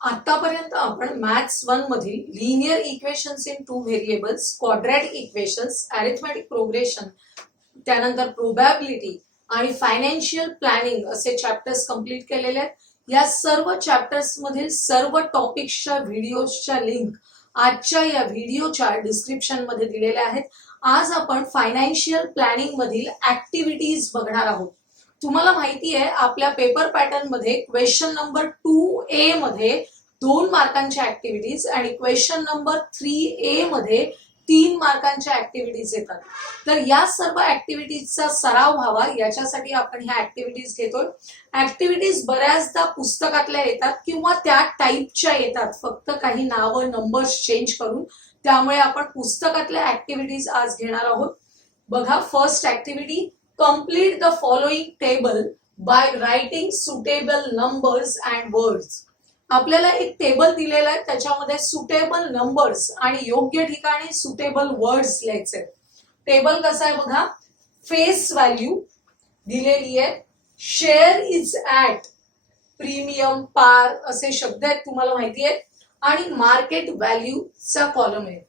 आतापर्यंत आपण मॅथ्स 1 मधील linear equations in two variables, quadratic equations, arithmetic progression, त्यानंतर प्रोबॅबिलिटी आणि फायनान्शियल प्लॅनिंग असे चॅप्टर्स कंप्लीट केलेले आहेत. या सर्व चॅप्टर्स मधील सर्व टॉपिक्सच्या व्हिडिओच्या लिंक आजच्या या व्हिडिओच्या डिस्क्रिप्शन मध्ये दिलेल्या आहेत. आज आपण फायनान्शियल प्लॅनिंग मधील ऍक्टिव्हिटीज बघणार आहोत. तुम्हाला माहिती आहे आपल्या पेपर पॅटर्न मध्ये क्वेश्चन नंबर 2A मध्ये 2 मार्कांच्या ऍक्टिव्हिटीज आणि क्वेश्चन नंबर 3A मध्ये 3 मार्कांच्या ऍक्टिव्हिटीज येतात. तर या सर्व ऍक्टिव्हिटीजचा सराव व्हावा याच्यासाठी आपण ह्या ऍक्टिव्हिटीज घेतोय. ऍक्टिव्हिटीज बऱ्याचदा पुस्तकातल्या येतात किंवा त्या टाईपच्या येतात, फक्त काही नावं नंबर्स चेंज करून. त्यामुळे आपण पुस्तकातल्या ऍक्टिव्हिटीज आज घेणार आहोत. बघा, first activity, complete the following table by writing suitable numbers and words. आपल्याला एक टेबल दिलेला आहे, त्याच्यामध्ये सुटेबल नंबर्स आणि योग्य ठिकाणी सुटेबल वर्ड्स लिहायचे. टेबल कसा आहे बघा, फेस व्हॅल्यू दिलेली आहे, शेअर इज ऍट, प्रीमियम, पार असे शब्द आहेत तुम्हाला माहिती आहे, आणि मार्केट व्हॅल्यूचा कॉलम आहे.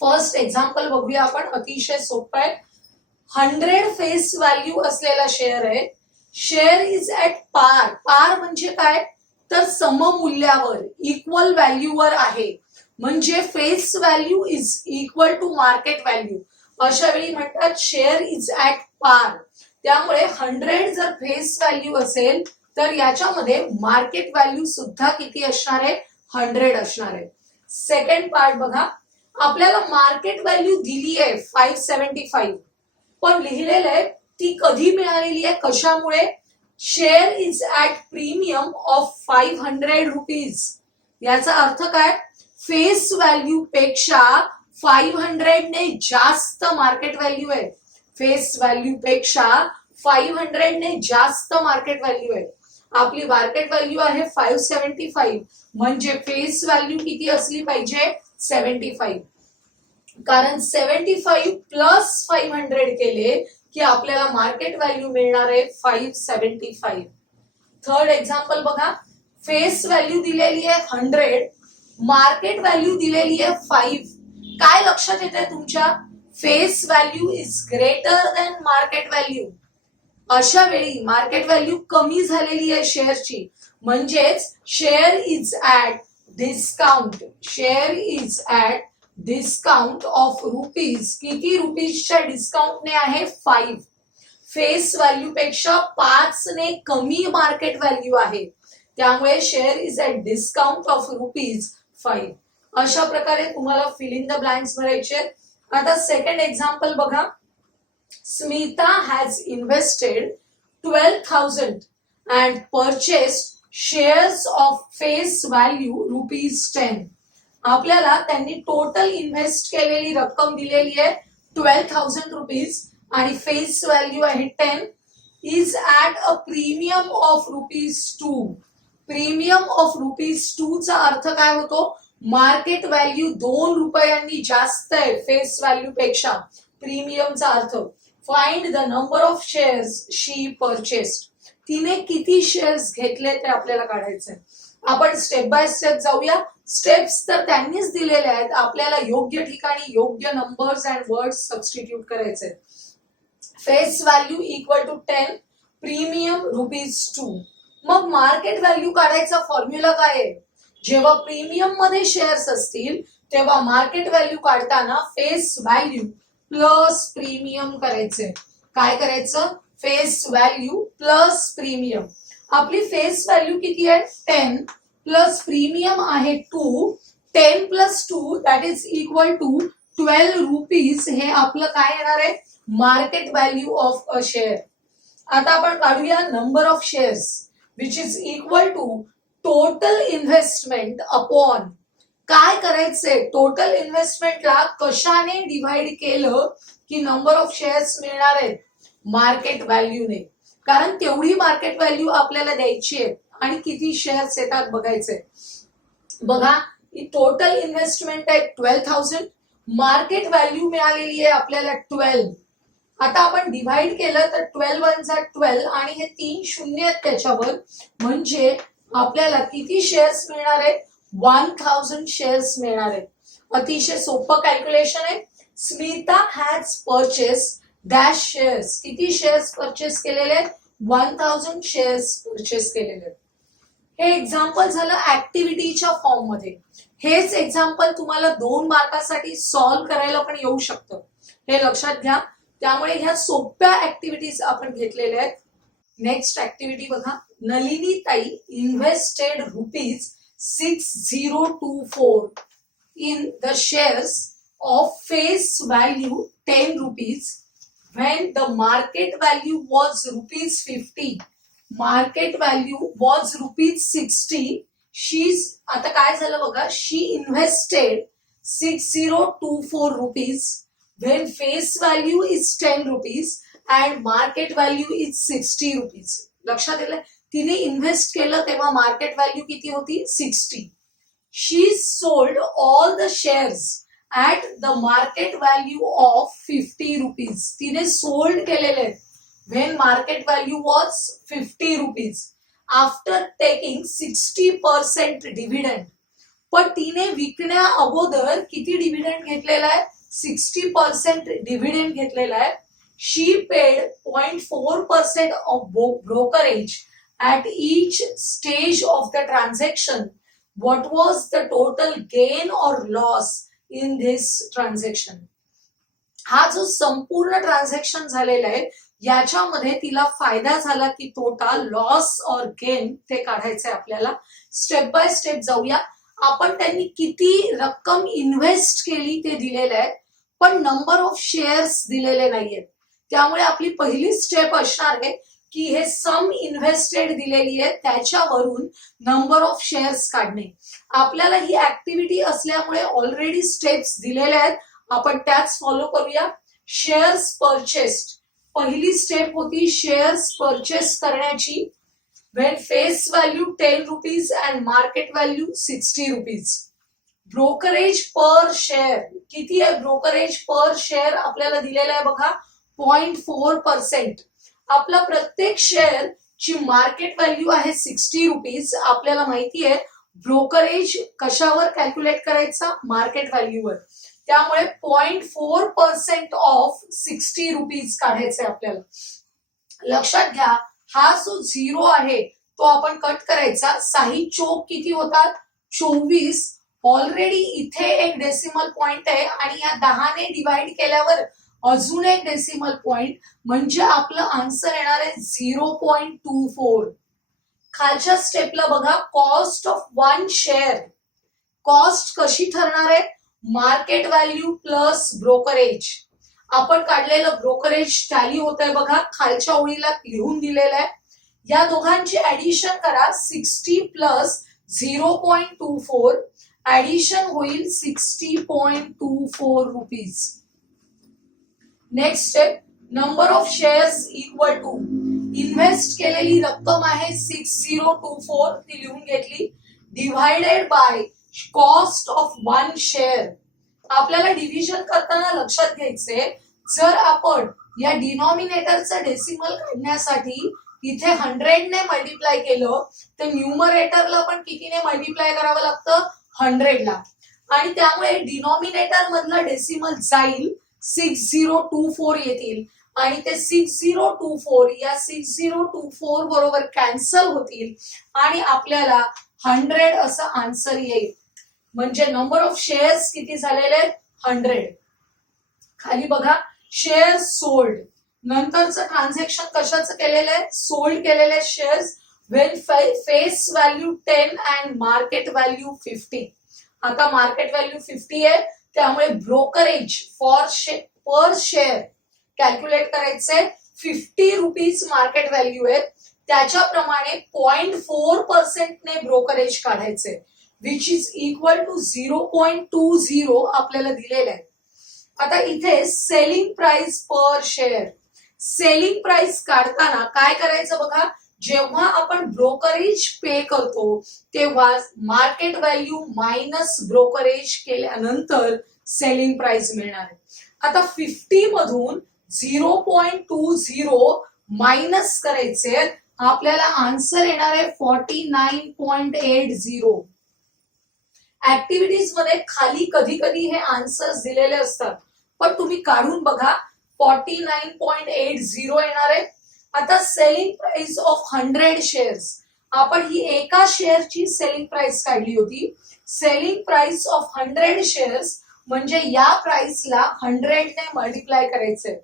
फर्स्ट एक्झाम्पल बघूया आपण, अतिशय सोपं आहे. 100 फेस व्हॅल्यू असलेला शेअर आहे. शेअर इज ऍट पार. पार म्हणजे काय, तर सममूल्यावर, इक्वल व्हॅल्यूवर आहे. म्हणजे face value is equal to market value. अशा वेळी म्हणतात शेअर इज ऍट पार. त्यामुळे 100 जर फेस व्हॅल्यू असेल तर याच्यामध्ये मार्केट व्हॅल्यू सुद्धा किती असणार आहे, 100 असणार आहे. सेकंड पार्ट बघा, आपल्याला मार्केट व्हॅल्यू दिली आहे 575, पण लिहिलेलं आहे ती कधी मिळालेली आहे, कशामुळे. Share is at premium of 500 rupees. याचा अर्थ काय, फेस व्हॅल्यू पेक्षा 500 ने जास्त मार्केट व्हॅल्यू आहे. फेस व्हॅल्यू पेक्षा 500 ने जास्त मार्केट व्हॅल्यू आहे. आपली मार्केट व्हॅल्यू आहे 575, म्हणजे फेस व्हॅल्यू किती असली पाहिजे, 75. कारण 75 प्लस 500 केले की आपल्याला मार्केट व्हॅल्यू मिळणार आहे 575. थर्ड एक्झाम्पल बघा, फेस व्हॅल्यू दिलेली आहे 100, मार्केट व्हॅल्यू दिलेली आहे 5. काय लक्षात येते तुमच्या, face value is greater than market value. अशा वेळी मार्केट व्हॅल्यू कमी झालेली आहे शेअरची, म्हणजेच share is at discount. Share is at discount of rupees. किती रुपीजच्या डिस्काउंटने आहे, 5. फेस व्हॅल्यू पेक्षा 5 ने कमी मार्केट व्हॅल्यू आहे, त्यामुळे share is at discount of rupees 5. अशा प्रकारे तुम्हाला फिल इन द ब्लँक्स भरायचे. आता सेकंड एक्झाम्पल बघा, Smita has invested 12,000 and purchased shares of face value ₹10. आपल्याला त्यांनी टोटल इन्व्हेस्ट केलेली रक्कम दिलेली आहे 12,000 रुपीज आणि फेस व्हॅल्यू आहे 10. Is at a premium of ₹2. Premium of ₹2 चा अर्थ काय होतो, मार्केट व्हॅल्यू 2 रुपयांनी जास्त आहे फेस व्हॅल्यू पेक्षा. प्रीमियमचा अर्थ, find the number of shares she purchased. तिने किती शेअर्स घेतले ते आपल्याला काढायचंय. आपण स्टेप बाय स्टेप जाऊया. स्टेप्स तर त्यांनीच दिलेले आहेत, आपल्याला योग्य ठिकाणी योग्य नंबर्स अँड वर्ड्स सबस्टिट्यूट करायचे. Face value equal to 10, premium ₹2. मग मार्केट व्हॅल्यू काढायचा फॉर्म्युला काय आहे, जेव्हा प्रीमियम मध्ये शेअर्स असतील तेव्हा मार्केट व्हॅल्यू काढताना फेस व्हॅल्यू प्लस प्रीमियम करायचे. काय करायचं, फेस व्हॅल्यू प्लस प्रीमियम. आपली फेस व्हॅल्यू किती आहे, 10 प्लस प्रीमियम आहे 2. 10 plus 2 that is equal to 12 rupees. हे आपलं काय येणार आहे, market value of a share. आता आपण काढूया number of shares which is equal to total investment upon. काय करायचंय, टोटल इन्व्हेस्टमेंटला कशाने डिव्हाइड केलं की नंबर ऑफ शेअर्स मिळणार आहेत, मार्केट व्हॅल्यूने. कारण तेवढी मार्केट व्हॅल्यू आपल्याला द्यायची आहे आणि किती शेअर्स येतात बघायचे. बघा, टोटल इन्व्हेस्टमेंट आहे 12,000, मार्केट व्हॅल्यू मिळालेली आहे आपल्याला 12. आता आपण डिव्हाइड केलं तर 12 × 12 आणि हे 3 शून्य आहेत त्याच्यावर, म्हणजे आपल्याला किती शेअर्स मिळणार आहेत? 1000 शेअर्स मिळणार आहेत. अतिशय सोपं कॅल्क्युलेशन आहे. Smita has purchase dash shares. किती शेअर्स परचेस केलेले आहेत? 1000 शेअर्स परचेस केलेले आहेत. हे एक्झाम्पल झालं ऍक्टिव्हिटीच्या फॉर्म मध्ये. हेच एक्झाम्पल तुम्हाला 2 मार्कासाठी सॉल्व्ह करायला पण येऊ शकतं, हे लक्षात घ्या. त्यामुळे ह्या सोप्या ऍक्टिव्हिटीज आपण घेतलेल्या आहेत. नेक्स्ट ऍक्टिव्हिटी बघा. नलिनी ताई invested ₹6024 in the shares of face value 10 rupees when the market value was ₹50. Market value was ₹60. आता काय झालं बघा, she invested ₹6024 when face value is 10 rupees and market value is 60 rupees. लक्षात आलं? तिने इन्व्हेस्ट केलं तेव्हा मार्केट व्हॅल्यू किती होती? 60. She sold all the shares at the market value of 50 rupees. तिने सोल्ड केलेले when market value was 50 rupees after taking 60% dividend. पण तिने विकण्या अगोदर किती डिव्हिडंड घेतलेला आहे? 60% डिव्हिडंड घेतलेला आहे. She paid 0.4% of brokerage at each stage of the transaction. What was the total gain or loss in this transaction? हा जो संपूर्ण ट्रान्झॅक्शन झालेला आहे याच्यामध्ये तिला फायदा झाला की तोटा, लॉस और गेन ते काढायचंय आपल्याला. स्टेप बाय स्टेप जाऊया आपण. त्यांनी किती रक्कम इन्व्हेस्ट केली ते दिलेलं आहे, पण नंबर ऑफ शेअर्स दिलेले नाहीयेत. त्यामुळे आपली पहिली स्टेप असणार आहे की हे सम इन्व्हेस्टेड दिलेली आहे त्याच्यावरून नंबर ऑफ शेअर्स काढणे. आपल्याला ही ऍक्टिव्हिटी असल्यामुळे ऑलरेडी स्टेप्स दिलेल्या आहेत, आपण त्याच फॉलो करूया. Shares purchased. पहिली स्टेप होती शेअर्स परचेस करण्याची when face value 10 rupees and market value 60 rupees. Brokerage per share किती आहे? ब्रोकरेज पर शेअर आपल्याला दिलेला आहे बघा 0.4%. आपला प्रत्येक शेअर ची मार्केट व्हॅल्यू आहे 60 रुपीज. आपल्याला माहिती आहे ब्रोकरेज कशावर कॅल्क्युलेट करायचा? मार्केट व्हॅल्यूवर. त्यामुळे 0.4% ऑफ 60 रुपीज काढायचे आपल्याला. लक्षात घ्या हा जो 0 आहे तो आपण कट करायचा. साही चोक किती होतात? 24. ऑलरेडी इथे एक डेसिमल पॉइंट आहे आणि या 10 ने डिवाइड केल्यावर अजून एक डेसिमल पॉइंट, म्हणजे आपलं आन्सर येणार आहे 0.24. खालच्या स्टेपला बघा कॉस्ट ऑफ 1 शेअर. कॉस्ट कशी ठरणार आहे? Market value plus brokerage. आपण काढलेलं ब्रोकरेज टॅली होत आहे बघा, खालच्या ओळीला लिहून दिलेलं आहे. या दोघांची ऍडिशन करा. 60 प्लस 0.24 ऍडिशन होईल 60.24 rupees. Next step number of shares equal to invest केलेली रक्कम आहे 6024 ती लिहून घेतली divided by cost of 1 share. आपल्याला डिव्हिजन करताना लक्षात घ्यायचंय जर आपण या डिनॉमिनेटरचं डेसिमल काढण्यासाठी इथे 100 ने मल्टिप्लाय केलं तर न्यूमरेटरला पण कितीने मल्टिप्लाय करावं लागतं? 100 ला. आणि त्यामुळे डिनॉमिनेटर मधला डेसिमल जाईल 6024 येतील आणि ते 6024 या 6024 बरोबर कॅन्सल होतील आणि आपल्याला 100 असं आन्सर येईल. म्हणजे नंबर ऑफ शेअर्स किती झालेले आहेत? 100. खाली बघा शेअर्स सोल्ड. नंतरचं ट्रान्झॅक्शन कशाचं केलेलं आहे? सोल्ड केलेले shares when face value 10 and market value 50. आता मार्केट व्हॅल्यू 50 आहे त्यामुळे ब्रोकरेज पर शेअर कॅल्क्युलेट करायचंय. 50 रुपीज मार्केट व्हॅल्यू आहे त्याच्याप्रमाणे 0.4% ने ब्रोकरेज काढायचंय विच इज इक्वल टू 0.20 आपल्याला दिलेलं आहे. आता इथे selling price per share. Selling price काढताना काय करायचं बघा, जेव्हा आपण ब्रोकरेज पे करतो तेव्हा मार्केट व्हॅल्यू मायनस ब्रोकरेज केल्यानंतर सेलिंग प्राइस मिळणार आहे. आता 50 मधून 0.20 मायनस करायचे आपल्याला आन्सर येणार आहे 49.80. ऍक्टिव्हिटीज मध्ये खाली कधी कधी हे आन्सर्स दिलेले असतात, पण तुम्ही काढून बघा 49.80 येणार आहे. आता सेलिंग प्राइस ऑफ 100 शेअर्स, आपण ही एका शेअरची सेलिंग प्राइस काढली होती. सेलिंग प्राइस ऑफ 100 शेअर्स म्हणजे या प्राइसला 100 ने मल्टिप्लाय करायचंय.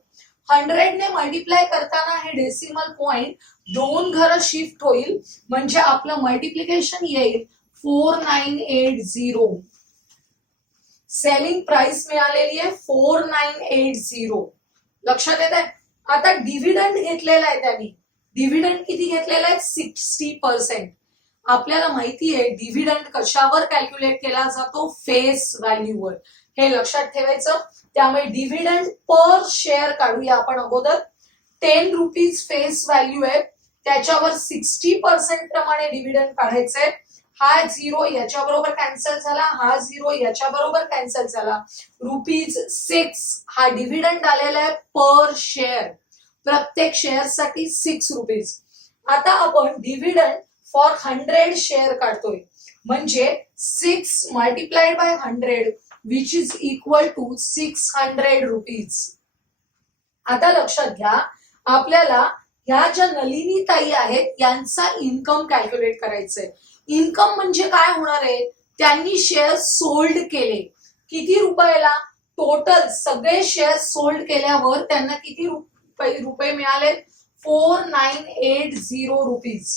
100 ने मल्टिप्लाय करताना हे डेसिमल पॉइंट 2 घरं शिफ्ट होईल, म्हणजे आपलं मल्टिप्लिकेशन येईल 4980. सेलिंग प्राइस मिळालेली आहे 4980. लक्षात येत आहे. आता डिव्हिडंड घेतलेला आहे त्यांनी. डिव्हिडंड किती घेतलेला आहे? 60%. आपल्याला माहिती आहे डिव्हिडंड कशावर कॅल्क्युलेट केला जातो? फेस व्हॅल्यूवर. हे लक्षात ठेवायचं. त्यामुळे डिव्हिडंड पर शेअर काढूया आपण अगोदर. 10 रुपीज फेस व्हॅल्यू आहे, त्याच्यावर 60% प्रमाणे डिव्हिडंड काढायचंय. हा 0 याच्या बरोबर कॅन्सल झाला, हा 0 याच्या बरोबर कॅन्सल झाला. ₹6 हा डिव्हिडंड आलेला आहे पर शेअर. प्रत्येक शेअर साठी 6 रुपीज. आता आपण डिव्हिडंड फॉर 100 शेअर काढतोय, म्हणजे 6 multiplied by 100 which is equal to 600 rupees. आता लक्षात घ्या, आपल्याला ह्या ज्या नलिनी ताई आहेत यांचा इन्कम कॅल्क्युलेट करायचंय. इन्कम म्हणजे काय होणार आहे? त्यांनी शेअर सोल्ड केले. किती रुपयाला? टोटल सगळे शेअर सोल्ड केल्यावर त्यांना किती रुपये मिळाले? 4980 रुपीज.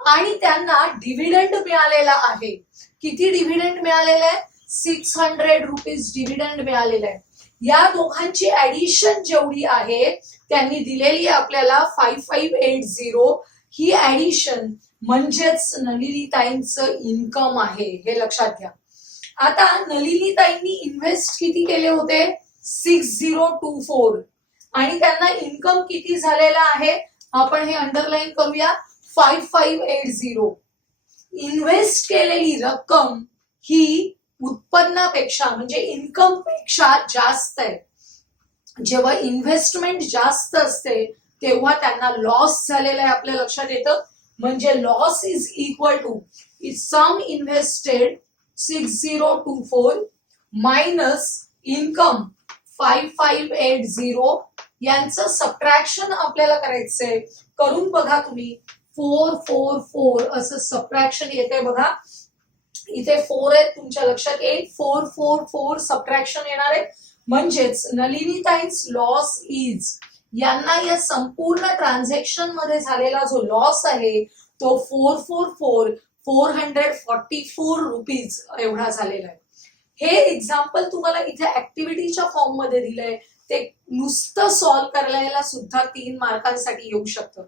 आणि त्यांना डिव्हिडंड मिळालेला आहे. किती डिव्हिडंड मिळालेला आहे? 600 रुपीज डिव्हिडंड मिळालेला आहे. या दोघांची ऍडिशन जेवढी आहे त्यांनी दिलेली आहे आपल्याला 5580. ही ऍडिशन म्हणजेच नलिनीताईंचं इन्कम आहे, हे लक्षात घ्या. आता नलिनीताईंनी इन्व्हेस्ट किती केले होते? 6024. आणि त्यांना इन्कम किती झालेला आहे? आपण हे अंडरलाईन करूया, 5580. इन्व्हेस्ट केलेली रक्कम ही उत्पन्नापेक्षा म्हणजे इन्कम पेक्षा जास्त आहे. जेव्हा इन्व्हेस्टमेंट जास्त असते तेव्हा त्यांना लॉस झालेला आहे, आपल्या लक्षात येतं. म्हणजे loss is equal to sum invested 6024 minus income 5580. यांचं सबट्रॅक्शन आपल्याला करायचंय. करून बघा तुम्ही. 444 असं सबट्रॅक्शन येते बघा. इथे 4 आहेत, तुमच्या लक्षात येईल. 444 सबट्रॅक्शन येणार आहे. म्हणजेच नलिनीताईंस लॉस इज, यांना या संपूर्ण ट्रान्झॅक्शन मध्ये झालेला जो लॉस आहे तो 444 रुपीज एवढा झालेला आहे. हे एक्झाम्पल तुम्हाला इथे ऍक्टिव्हिटीच्या फॉर्म मध्ये दिलंय. ते नुसतं सॉल्व्ह करायला सुद्धा 3 मार्कांसाठी येऊ शकतं.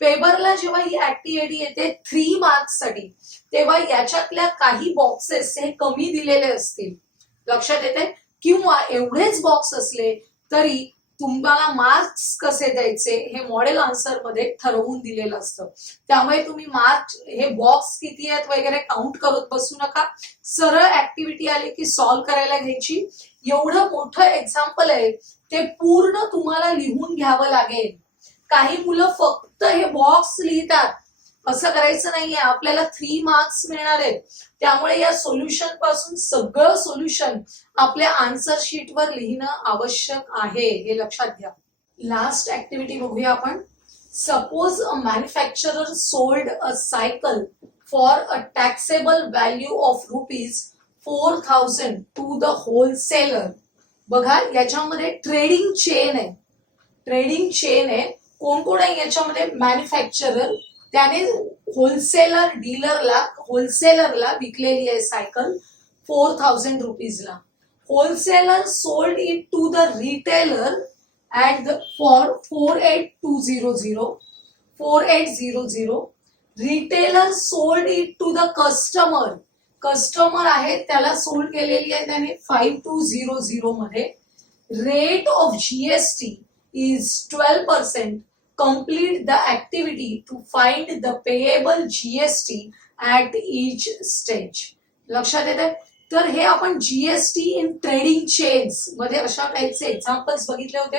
पेपरला जेव्हा ही ऍक्टिव्हिटी येते 3 मार्क्स साठी, तेव्हा याच्यातल्या काही बॉक्सेस हे कमी दिलेले असतील, लक्षात येते. किंवा एवढेच बॉक्स असले तरी तुम्हाला मार्क्स कसे द्यायचे हे मॉडेल आन्सर मध्ये ठरवून दिलेलं असतं. त्यामुळे तुम्ही मार्क्स हे बॉक्स किती आहेत वगैरे काउंट करत बसू नका. सरळ ऍक्टिव्हिटी आली की सॉल्व्ह करायला घ्यायची. एवढं मोठं एक्झाम्पल आहे ते पूर्ण तुम्हाला लिहून घ्यावं लागेल. काही मुलं फक्त हे बॉक्स लिहितात, असं करायचं नाहीये. आपल्याला 3 मार्क्स मिळणार आहेत. त्यामुळे या सोल्युशन पासून सगळं सोल्युशन आपल्या आन्सर शीटवर लिहिणं आवश्यक आहे, हे लक्षात घ्या. लास्ट ऍक्टिव्हिटी बघूया आपण. Suppose a manufacturer sold a cycle for a taxable value of ₹4000 to the wholesaler. बघा, याच्यामध्ये ट्रेडिंग चेन आहे. ट्रेडिंग चेन आहे. कोण कोण आहे याच्यामध्ये? मॅन्युफॅक्चरर, त्याने होलसेलरला विकलेली आहे सायकल 4000 रुपीजला. Wholesaler sold it to the retailer at for 4800. Retailer sold it to the customer. Customer आहे त्याला सोल्ड केलेली आहे त्याने 5200 मध्ये. Rate of GST is 12%. Complete the activity to find the payable GST at each stage. लक्षात येते. तर हे आपण जीएसटी इन ट्रेडिंग चेन्स मध्ये अशा टाईपचे एक्झाम्पल्स बघितले होते.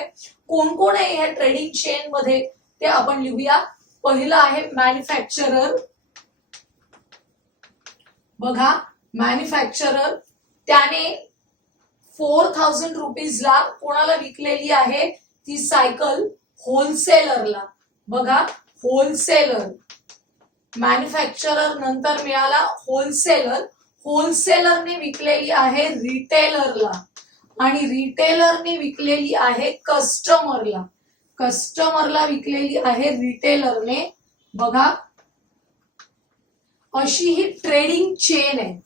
कोण कोण आहे या ट्रेडिंग चेन मध्ये ते आपण लिहूया. पहिला आहे मॅन्युफॅक्चरर. बघा मॅन्युफॅक्चरर त्याने 4000 रुपीजला कोणाला विकलेली आहे ती सायकल? होलसेलरला. बघा होलसेलर, मॅन्युफॅक्चरर नंतर मिळाला होलसेलर. होलसेलरने विकलेली आहे रिटेलरला आणि रिटेलरने विकलेली आहे कस्टमरला. कस्टमरला विकलेली आहे रिटेलरने. बघा अशी ही ट्रेडिंग चेन आहे.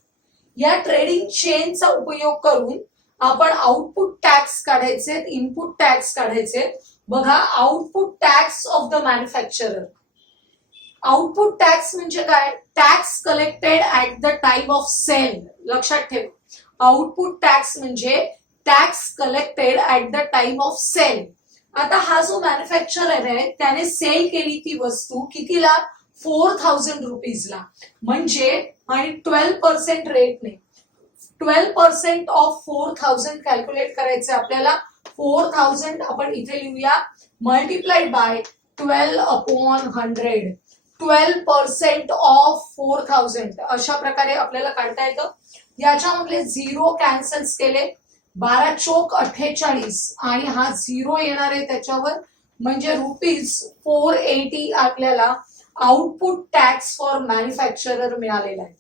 या ट्रेडिंग चेनचा उपयोग करून आपण आउटपुट टॅक्स काढायचे, इनपुट टॅक्स काढायचे. बघा output tax of the manufacturer. Output tax म्हणजे काय? Tax collected at the time of sale. लक्षात ठेव, आउटपुट टॅक्स म्हणजे tax collected at the time of sale. आता हा जो मॅन्युफॅक्चरर आहे त्याने सेल केली ती वस्तू कितीला? 4000 रुपीजला. म्हणजे आणि 12% रेटने 12% ऑफ 4000 कॅल्क्युलेट करायचे आपल्याला. 4000 आपण इथे लिहूया मल्टिप्लाइड बाय 12/100. 12% ऑफ 4000 अशा प्रकारे आपल्याला काढता येतं. याच्यामधले झिरो कॅन्सल्स केले. 12 चोक 48 आणि हा झिरो येणार आहे त्याच्यावर, म्हणजे ₹480 आपल्याला आउटपुट टॅक्स फॉर मॅन्युफॅक्चरर मिळालेला आहे.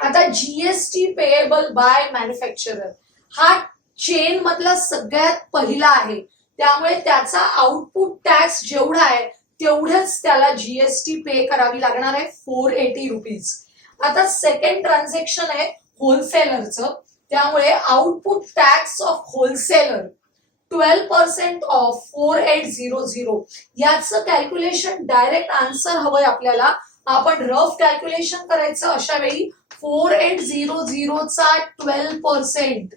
आता जीएसटी पेएबल बाय मॅन्युफॅक्चरर हा चेन मधला सगळ्यात पहिला आहे, त्यामुळे त्याचा आउटपुट टॅक्स जेवढा आहे तेवढंच त्याला जीएसटी पे करावी लागणार आहे, 480 रुपीज. आता सेकंड ट्रान्झॅक्शन आहे होलसेलरचं, त्यामुळे output tax of wholesaler 12% of 4800. याचं कॅल्क्युलेशन डायरेक्ट आन्सर हवंय आपल्याला. आपण रफ कॅल्क्युलेशन करायचं अशा वेळी 4800 चा 12%.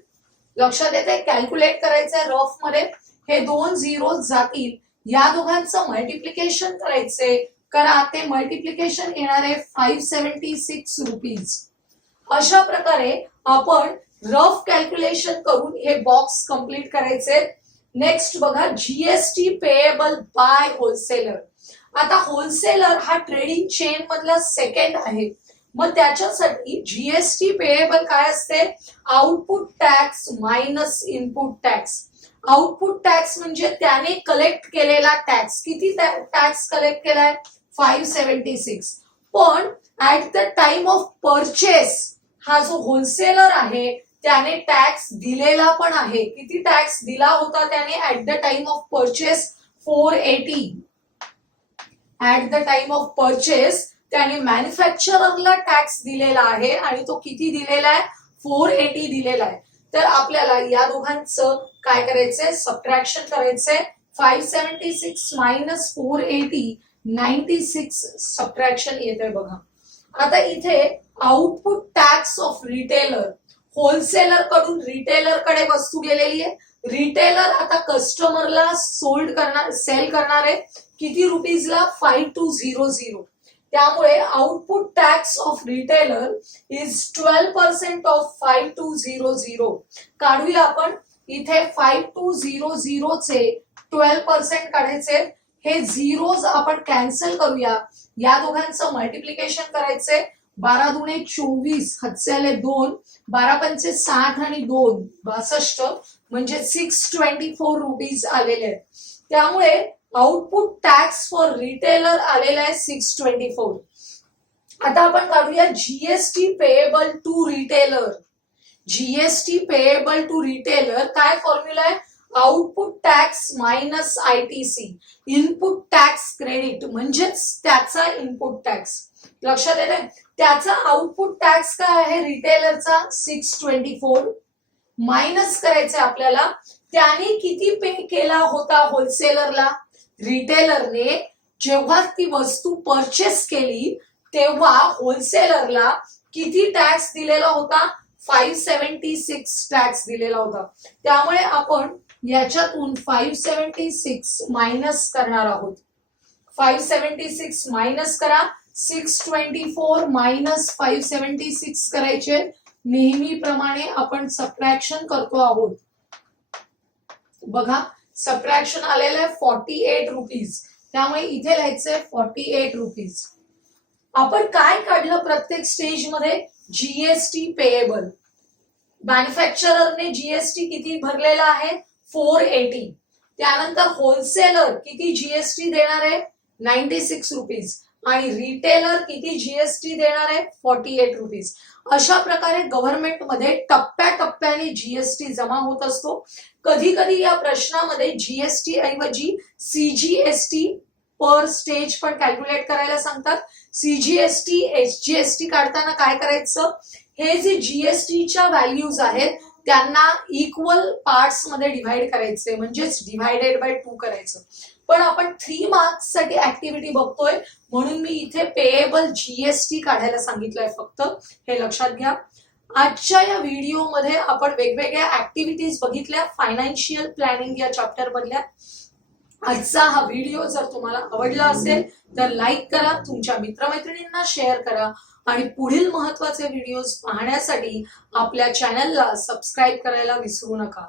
लक्षात येते? कॅल्क्युलेट करायचंय रफ मध्ये. हे 2 झिरो जातील, या दोघांचं मल्टिप्लिकेशन करायचंय. करा, ते मल्टिप्लिकेशन येणार आहे 576 रुपीज. अशा प्रकारे आपण रफ कॅल्क्युलेशन करून हे बॉक्स कंप्लीट करायचे. नेक्स्ट बघा जीएसटी पेएबल बाय होलसेलर. आता होलसेलर हा ट्रेडिंग चेन मधला सेकंड आहे, मग त्याच्यासाठी जीएसटी पेएबल काय असते? Output tax minus input tax. Output tax म्हणजे त्याने कलेक्ट केलेला टॅक्स. किती टॅक्स कलेक्ट केलाय? 576. पण at the time of purchase हा जो होलसेलर आहे त्याने टॅक्स दिलेला पण आहे. किती टॅक्स दिला होता त्याने at the time of purchase? 480. At the time of purchase त्याने मॅन्युफॅक्चररला टॅक्स दिलेला आहे आणि तो किती दिलेला आहे? 480 दिलेला आहे. तर आपल्याला या दोघांचं काय करायचंय? सबट्रॅक्शन करायचंय. 576 मायनस 480 96 सबट्रॅक्शन येतंय बघा. आता इथे output tax of retailer, wholesaler कडून रिटेलर कडे वस्तू गेलेली आहे. रिटेलर आता कस्टमरला सेल करणार आहे. किती रुपीजला? 5200. त्यामुळे output tax of retailer is 12% of 5200. काढूया आपण. इथे 5200 चे 12% काढायचे. हे झिरोज आपण कॅन्सल करूया. या दोघांचं मल्टिप्लिकेशन करायचंय. 12 दुणे 24, हातचे आले 2, 12 पंचे 60 आणि 2 62, म्हणजे 624 रुपीज आलेले आहेत. त्यामुळे आउटपुट टॅक्स फॉर रिटेलर आलेला आहे 624. आता आपण काढूया GST payable to retailer. GST payable to retailer काय फॉर्म्युला आहे? Output tax minus ITC. Input tax credit म्हणजेच त्याचा इनपुट टॅक्स. लक्षात येते? त्याचा आउटपुट टॅक्स काय आहे रिटेलरचा? 624. मायनस करायचं आपल्याला. त्याने किती पे केला होता होलसेलरला? रिटेलरने जेव्हा ती वस्तू परचेस केली तेव्हा होलसेलरला किती टॅक्स दिलेला होता? 576 टॅक्स दिलेला होता. त्यामुळे आपण याच्यातून 576 मायनस करणार आहोत. 576 मायनस करा. 624 मायनस 576 करायचे. नेहमीप्रमाणे आपण सबट्रॅक्शन करतो आहोत. बघा सबट्रॅक्शन आलेलं आहे 48 रुपीज. त्यामुळे इथे लिहायचंय 48 रुपीज. आपण काय काढलं प्रत्येक स्टेज मध्ये? GST payable. मॅन्युफॅक्चररने जीएसटी किती भरलेला आहे? 480. त्यानंतर होलसेलर किती जीएसटी देणार आहे? 96 रुपीज. आणि रिटेलर किती जीएसटी देणार आहे? 48 रुपीज. अशा प्रकारे गव्हर्नमेंटमध्ये टप्प्याटप्प्याने जीएसटी जमा होत असतो. कधी कधी या प्रश्नामध्ये जीएसटी ऐवजी सीजीएसटी पर स्टेज पण कॅल्क्युलेट करायला सांगतात. सीजीएसटी एसजीएसटी काढताना काय करायचं? हे जे जीएसटीच्या व्हॅल्यूज आहेत त्यांना इक्वल पार्ट्स मध्ये डिव्हाइड करायचे, म्हणजेच डिव्हायडेड बाय 2 करायचं. पण आपण 3 मार्क्स साठी ऍक्टिव्हिटी बघतोय म्हणून मी इथे पेएबल जीएसटी काढायला सांगितलंय फक्त, हे लक्षात घ्या. आजच्या या व्हिडिओमध्ये आपण वेगवेगळ्या ऍक्टिव्हिटीज बघितल्या फायनान्शियल प्लॅनिंग या चॅप्टर मधल्या. आजचा हा व्हिडिओ जर तुम्हाला आवडला असेल तर लाईक करा, तुमच्या मित्रमैत्रिणींना शेअर करा आणि पुढील महत्त्वाचे व्हिडिओज पाहण्यासाठी आपल्या चॅनलला सबस्क्राईब करायला विसरू नका.